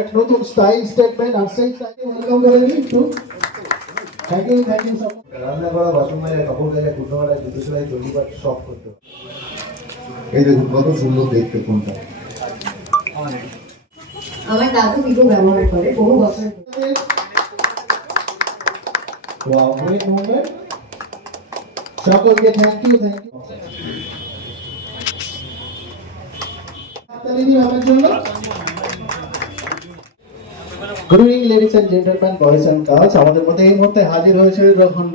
এক নতুন style statement আর সেই স্টাইলে ওয়েলকাম করে নিই একটু থ্যাংক ইউ সব রান্না করা বাসন মাজা কাপড় কাচা কুটো মারা জুতো সেলাই চল্লিবার সব করতে হবে। এই দেখুন কত সুন্দর দেখতে ফোনটা। আমার দাদু ভিভো ব্যবহার করে বহু বছর ধরে। ওয়াও গ্রেট মোমেন্ট সকলকে থ্যাংক ইউ হাততালি দিন আমার জন্য। Good evening ladies and gentleman, boys and girls. আমাদের মধ্যে এই মুহূর্তে হাজির হয়েছে Rohan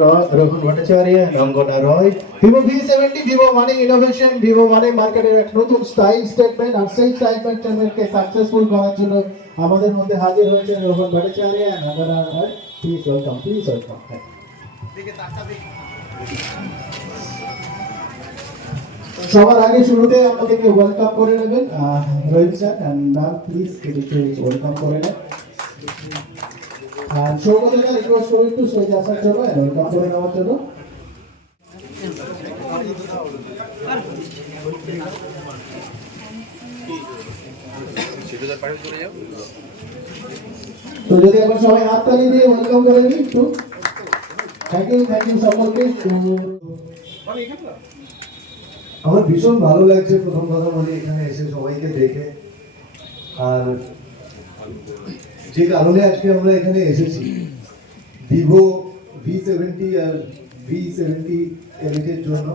Bhattacharya, Rangana Roy. Vivo V70, Vivo মানে ইনোভেশন, ভিভো মানে মার্কেটের এক নতুন স্টাইল স্টেটমেন্ট আর সেই স্টাইল স্টেটমেন্টকে সাকসেসফুল করার জন্য আমাদের মধ্যে হাজির হয়েছে রোহন ভট্টাচার্য, রঙ্গনা রয়। Please welcome. সবার আগে শুরুতে আমাদেরকে ওয়েলকাম করে নেবেন Rohit sir and ma'am, please welcome করে নেন। আর সৌগতকে রিকোয়েস্ট করি একটু স্টেজে আসার জন্য, ওয়েলকাম করে নেওয়ার জন্য। তো যদি আমরা সবাই হাততালি দিয়ে ওয়েলকাম করে নিই একটু। থ্যাংক ইউ সকলকে। আমার ভীষণ ভালো লাগছে প্রথম কথা বলি এখানে এসে সবাইকে দেখে, আর যে কারণে আজকে আমরা এখানে এসেছি ভিভো V70 আর V70 এলিটের জন্য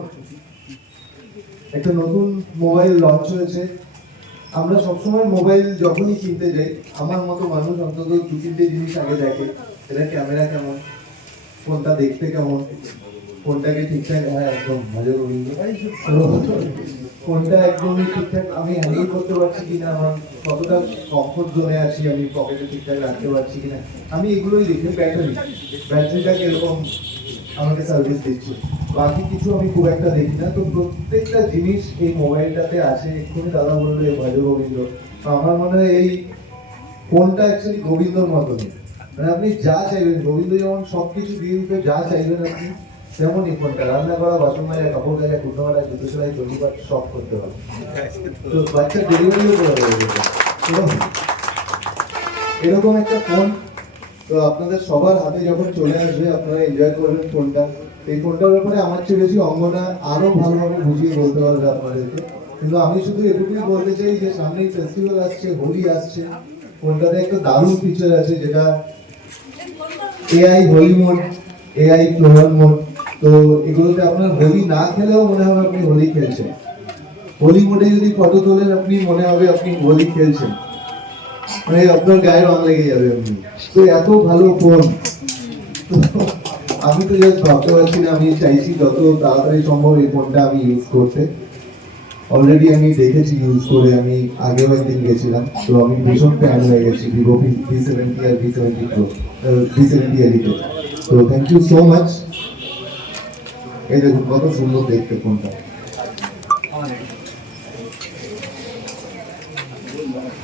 একটা নতুন মোবাইল লঞ্চ হয়েছে। আমরা সবসময় মোবাইল যখনই কিনতে যাই, আমার মতো মানুষ অন্তত দু তিনটে জিনিস আগে দেখে। এটা ক্যামেরা কেমন, ফোনটা দেখতে কেমন, ফোনটাকে ঠিকঠাক, হ্যাঁ একদম মজা করি, ফোনটা একদমই ঠিকঠাক আমি হ্যান্ডেল করতে পারছি কিনা, আমার কতটা কমফোর্ট জোনে আছি, আমি পকেটে ঠিকঠাক রাখতে পারছি কিনা, আমি এগুলোই দেখি। ব্যাটারিটা কিরকম আমাকে সার্ভিস দিচ্ছে, বাকি কিছু আমি খুব একটা দেখি না। তো প্রত্যেকটা জিনিস এই মোবাইলটাতে আছে। এক্ষুনি দাদা বললো ভজ গোবিন্দ, তো আমার মনে হয় এই ফোনটা অ্যাকচুয়ালি গোবিন্দর মতনই। মানে আপনি যা চাইবেন, গোবিন্দ যেমন সবকিছু দিয়ে দিতে, যা চাইবেন আপনি তেমনই ফোনটা। রান্না করা বাসন মাজা কাপড় কাচা কুটো মারা জুতো সেলাই চল্লিবার সব করতে হবে। তো বাচ্চার ডেলিভারিও করে দেবে এরকম একটা ফোন। তো আপনাদের সবার হাতে যখন চলে আসবে, আপনারা এনজয় করবেন ফোনটা। এই ফোনটার ব্যাপারে আমার চেয়ে বেশি অঙ্গনা আরো ভালোভাবে বুঝিয়ে বলতে পারবে আপনাদেরকে। কিন্তু আমি শুধু এটুকুই বলতে চাই যে সামনেই ফেস্টিভ্যাল আসছে, হোলি আসছে। ফোনটাতে একটা দারুণ ফিচার আছে যেটা AI Holi mode, AI floral mode. তো এগুলোতে আপনার হোলি না খেলেও মনে হবে আপনি হোলি খেলছেন। হোলি মোডে যদি ফটো তোলেন আপনি মনে হবে আপনি হোলি খেলছেন, মানে আপনার গায়ে রং লেগে যাবে আপনি। তো এত ভালো ফোন, আমি তো জাস্ট ভাবতে পারছি না। আমি চাইছি যত তাড়াতাড়ি সম্ভব এই ফোনটা আমি ইউজ করতে। অলরেডি আমি দেখেছি ইউজ করে, আমি আগেও একদিন গেছিলাম। তো আমি ভীষণ ফ্যান হয়ে গেছি ভিভো V70 আর V70 Pro, V70 এলিটে। তো থ্যাংক ইউ সো মাচ। এই দেখুন কত সুন্দর দেখতে ফোনটা।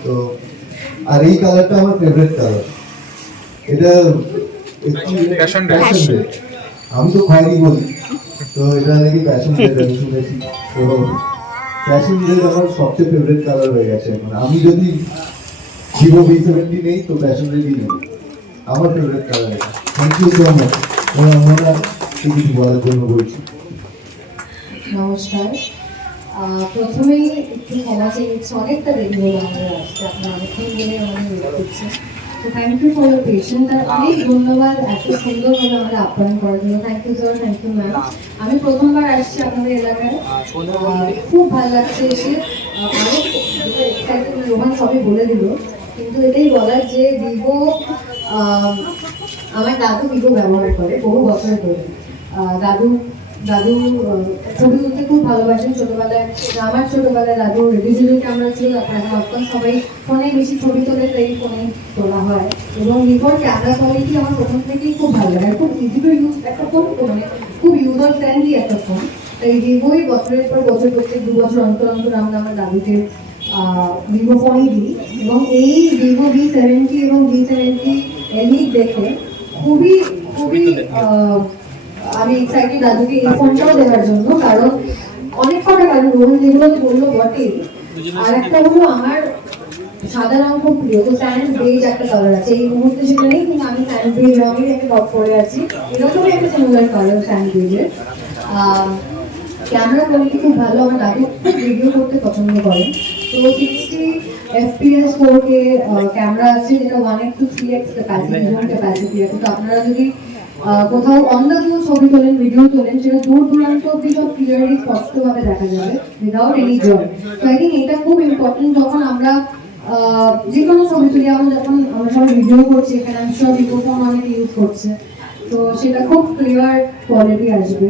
তো আর এই কালারটা আমার ফেভারিট কালার। এটা প্যাশন রেড, আমি তো খয়েরি বলি, তো এটা নাকি প্যাশন রেড আমি শুনেছি। তো প্যাশন রেড আমার সবচেয়ে ফেভারিট কালার হয়ে গেছে এখন। আমি যদি ভিভো V70 নেই তো প্যাশন রেডই নেই, আমার ফেভারিট কালার এটা। Thank you so much. আমরা কিছু বলার জন্য বলছি। নমস্কার। প্রথমেই একটু ক্ষমা চেয়েছি, অনেকটা দেরি হলো আমাদের আসতে, আপনারা অনেকক্ষণ ধরে আমাদের ওয়েট করছেন। তো thank you for your patience, আর অনেক ধন্যবাদ এত সুন্দরভাবে আমাদের আপ্যায়ন করার জন্য। Thank you sir, thank you ma'am. আমি প্রথমবার আসছি আপনাদের এলাকায়, খুব ভালো লাগছে এসে। অনেক এক্সাইটেড, রোহান সবই বলে দিল, কিন্তু এটাই বলার যে ভিভো, আমার দাদু ভিভো ব্যবহার করে বহু বছর ধরে। দাদু ছবি তুলতে খুব ভালোবাসেন ছোটবেলায়। আমার ছোটবেলায় দাদু রেডিওজুলি ক্যামেরা ছিল, এখন আজকাল সবাই ফোনে বেশি ছবি তোলে, তো এই ফোনে তোলা হয়। এবং ভিভোর ক্যামেরা কোয়ালিটি আমার প্রথম থেকেই খুব ভালো লাগে, খুব ইজি টু ইউজ একটা ফোন, মানে খুব ইউজার ফ্রেন্ডলি একটা ফোন। তাই ভিভোই বছরের পর বছর, প্রত্যেক 2 বছর অন্তর অন্তর আমরা আমার দাদুকে ভিভো ফোনই দিই। এবং এই ভিভো V70 এবং V70 এলিট দেখে খুবই খুবই আমি এক্সাইটেড দাদুকে এই ফোনটাও দেওয়ার জন্য। কারণ অনেক কটা কারণ রোহন যেগুলো বললো বটে, আর একটা হলো আমার সাদা রং খুব প্রিয়, তো স্যান্ড বেজ একটা কালার আছে, এই মুহূর্তে সেটা নেই, কিন্তু আমি স্যান্ড বেজ রঙের একটা টপ পরে আছি, এরকমই একটা সিমিলার কালার স্যান্ড বেজের। ক্যামেরা কোয়ালিটি খুব ভালো, আমার দাদু খুব ভিডিও করতে পছন্দ করেন। তো 60 FPS 4K ক্যামেরা আছে, যেটা 1x to 3x ক্যাপাসিটি আছে। তো আপনারা যদি কোথাও অন দ্য গো ছবি তোলেন, ভিডিও তোলেন, সেটা দূর দূরান্ত অব্দি সব ক্লিয়ারলি স্পষ্টভাবে দেখা যাবে উইদাউট এনি জয়। তো আই থিঙ্ক এটা খুব ইম্পর্টেন্ট, যখন আমরা যে কোনো ছবি তুলি, আমরা সবাই ভিডিও করছি, এখানে আমি সব ফোন অনেক ইউজ করছে, তো সেটা খুব ক্লিয়ার কোয়ালিটি আসবে।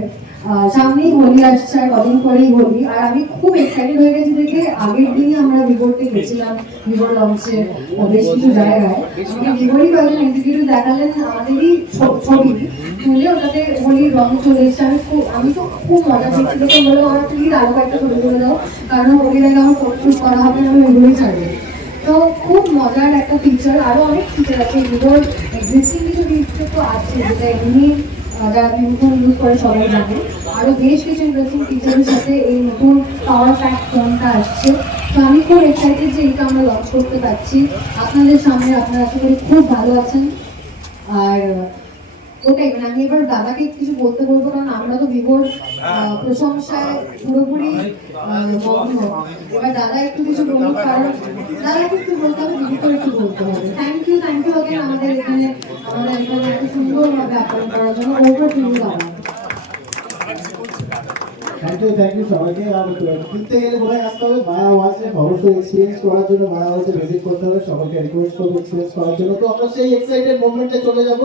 সামনেই হোলি আসছে, আর কদিন পরেই হোলি, আর আমি খুব এক্সাইটেড হয়ে গেছি দেখে। আগের দিনই আমরা ভিভোতে গেছিলাম, ভিভোর লঞ্চে বেশ কিছু জায়গায়, আমাকে ভিভোরই কয়েকজন এক্সিকিউটিভ দেখালেন আমাদেরই ছবি তুলে, ওটাতে হোলির রং চলে এসছে। আমি তো খুব মজা পেয়েছি দেখে, বলে আমার প্লিজ আরো কয়েকটা ছবি তুলে দাও, কারণ হোলির আগে আমার ফটোশুট করা হবে, আমি ওইগুলোই ছাড়বো। তো খুব মজার একটা ফিচার, আরো অনেক ফিচার আছে ভিভোর, এক্সিস্টিং কিছু ফিচার তো আছে যেটা এমনি যারা ফোন ইউজ করে সবাই জানে। আরো বেশ কিছু ইন্টারেস্টিং ফিচারের সাথে এই নতুন পাওয়ার প্যাক ফোনটা আসছে। তো আমি খুব এক্সাইটেড যে এটা আমরা লঞ্চ করতে পারছি আপনাদের সামনে। আপনারা আশা করি খুব ভালো আছেন। আর ওটাই, মানে আমি এবার দাদাকে কিছু বলতে বলবো, কারণ আমরা তো ভিভোর প্রশংসায় পুরোপুরি মগ্ন। এবার দাদা একটু কিছু বলুন, কারণ দাদাকে একটু বলতে হবে, দিদিকে একটু বলতে হবে। থ্যাংক ইউ অগেন আমাদের এখানে এত সুন্দরভাবে আপ্যায়ন করার জন্য। ওভার টু ইউ দাদা। থ্যাংক ইউ সবাইকে। আর কিনতে গেলে কোথায় আসতে হবে? মায়া আছে, অবশ্যই এক্সপিরিয়েন্স করার জন্য মায়া আছে ভিজিট করতে হবে, সবাইকে রিকোয়েস্ট করবো এক্সপিরিয়েন্স করার জন্য। তো আমরা সেই এক্সাইটেড মোমেন্টে চলে যাব,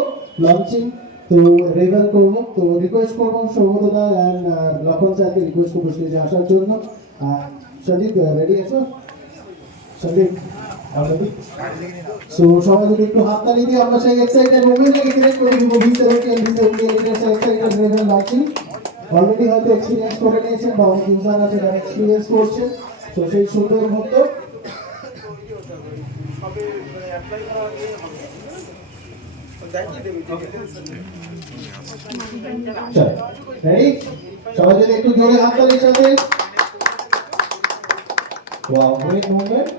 লঞ্চিং। তো রেভেল করবো, তো রিকোয়েস্ট করবো সৌগত দা অ্যান্ড লক্ষণ স্যারকে রিকোয়েস্ট করবো স্টেজে আসার জন্য। সন্দীপ রেডি আছো? সন্দীপ অলরেডি? সো সবাই যদি একটু হাততালি দিয়ে আমরা সেই এক্সাইটেড মোমেন্টটাকে ক্রিয়েট করে দিব। রেভেল লঞ্চিং অলরেডি হয়তো এক্সপিরিয়েন্স করে নিয়েছেন, বা অনেক ইউজার আছে যারা এক্সপিরিয়েন্স করছে। তো সেই সুন্দর মুহূর্ত রেডি? সবাই যদি একটু জোরে হাততালির সাথে। Wow, great moment.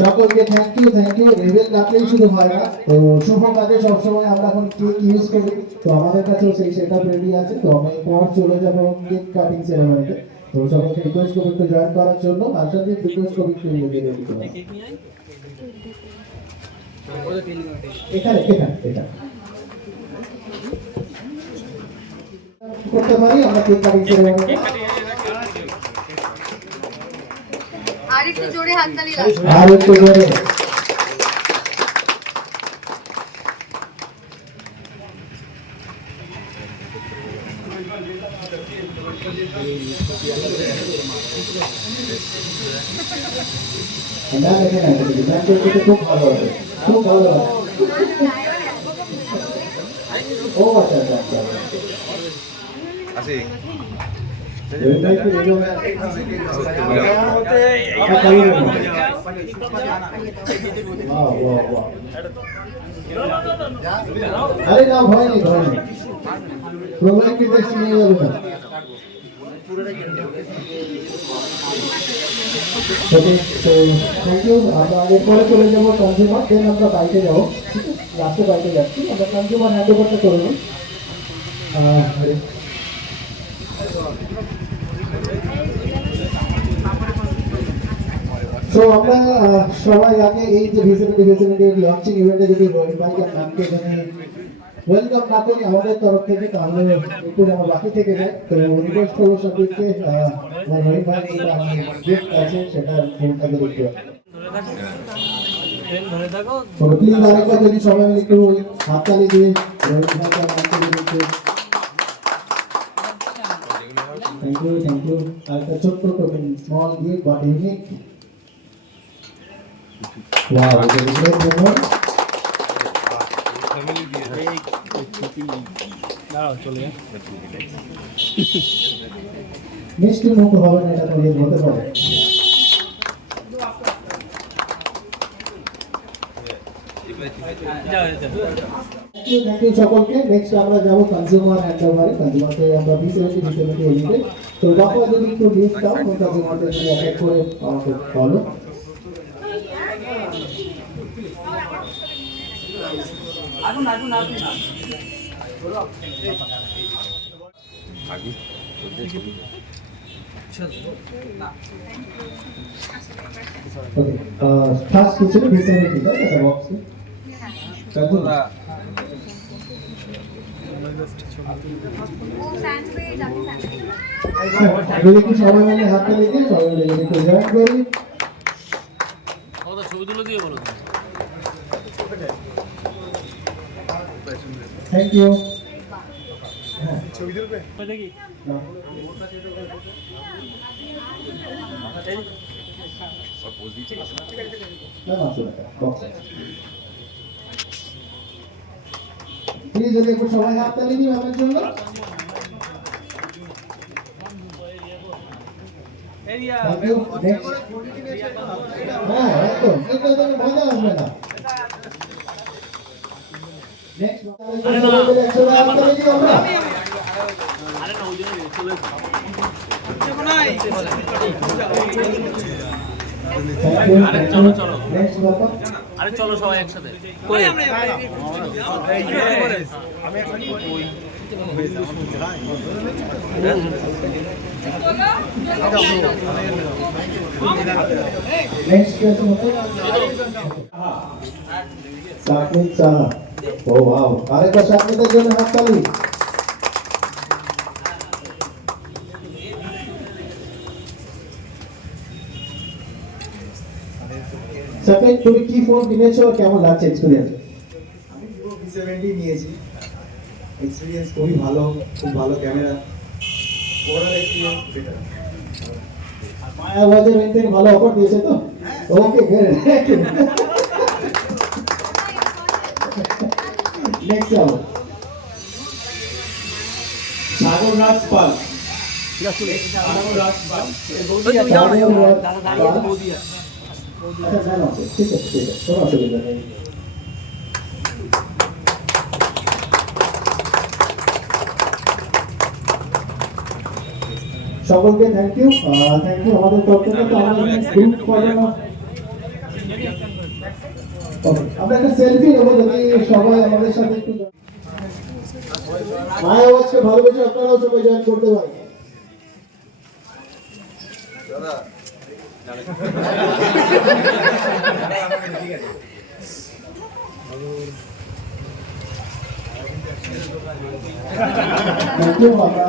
সকলকে থ্যাংক ইউ। রেভেল ডাকলেই শুধু হয় না, তো শুভ কাজে সবসময় আমরা এখন কেক ইউজ করি, তো আমাদের কাছেও সেই সেটআপ রেডি আছে। তো আমি পর চলে যাবো কেক কাটিং সেরেমনিতে। তো সবাইকে রিকোয়েস্ট করবো একটু জয়েন করার জন্য। আর সাথে রিকোয়েস্ট করবি একটু রেডি এখানে করতে পারি আমরা কেক কাটিং সেরেমনি। আর একটু জোরে হাততালি আর একটু জোরে। খুব ভালো হবে, খুব ভালো হবে। ও আচ্ছা আচ্ছা আচ্ছা আরে না, ভয় নেই প্রোগ্রাম কি দেখতে নিয়ে যাবে না। Thank you. আমরা এরপরে চলে যাবো কনজিউমার, দেন আমরা বাইকে যাবো, ঠিক আছে? লাস্টে বাইকে যাচ্ছি আমরা। কনজিউমার হ্যান্ড ওভারটা করে নিই। তো আমরা সবাই আগে এই যে ভিসিবিলিটি লঞ্চিং ইভেন্টে যদি রোহিত ভাই আর নামকে এখানে ওয়েলকাম না করি আমাদের তরফ থেকে, তাহলে একটু আমার বাকি থেকে যায়। তো রিকোয়েস্ট করবো সবাইকে রোহিত ভাই গিফট আছে সেটা ফোনটাকে দেখতে হবে। প্লিজ আরেকবার যদি সবাই মিলে একটু হাততালি দিয়ে রোহিত ভাইকে নামকে দেখতে। Thank you. আর একটা ছোট্ট token, small gift but unique. Wow, it's a great moment. মিষ্টি মুখ হবে না, এটা তৈরি হতে পারে। থ্যাংক ইউ সকলকে। নেক্সট আমরা যাবো কনজিউমার হ্যান্ড ওভারে। কনজিউমারকে আমরা ভিসিবিলিটি এডিটে। তো বাবা যদি একটু লিস্ট দাও কনজিউমারদের নিয়ে এক এক করে আমাকে বলো। Okay. First question, vicinity, right? The box. যদি কি সবাই মিলে হাতটা লিখে সবাই মিলে একটু জয়েন করি। ছবি তুলে দিয়ে বলো থ্যাংক ইউ। ছবি তুলবে দেখি প্লিজ যদি একটু সবাই হাতটা লিখি ম্যামের জন্য। Thank you. Next. হ্যাঁ একদম এটা তো মজা আসবে না। নেক্সট একসাথে হাতটা লিখি আমরা। আরে না ওই জন্য চলে Thank you. আরে চলো চলো নেক্সট ব্যাপার। আরে চলো সবাই একসাথে नेक्स्ट क्वेश्चन होता है साकमित साहा ओ वाओ अरे को साकमित जन हाथ ताली সাকমিত তুমি কি ফোন কিনেছো আর কেমন লাগছে এক্সপেরিয়েন্স? আমি ভিভো V70 নিয়েছি, এক্সপিরিয়েন্স খুবই ভালো, খুব ভালো ক্যামেরা, ওভারঅল এক্সপিরিয়েন্স বেটার। মায়া ওয়াজের মেনটেন ভালো অফার দিয়েছে তো? Okay good. নেক্সট আউট সাগর রাজ পাল, সাগর রাজ পাল, ঠিক আছে কোনো অসুবিধা নেই। সকলকে থ্যাংক ইউ আমাদের তরফ থেকে তো আমাদের গ্রুপ করানো আমরা একটা সেলফি নেবো যদি সবাই আমাদের সাথে একটু মায়া আওয়াজকে ভালোবেসে আপনারাও সবাই জয়েন করতে পারেন। থ্যাংক ইউ আমরা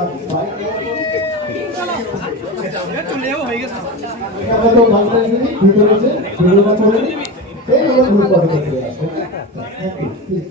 আমরা তো ভালো ভিডিও আছে ভিডিওটা করে এই আমরা গ্রুপ করানো থ্যাংক ইউ।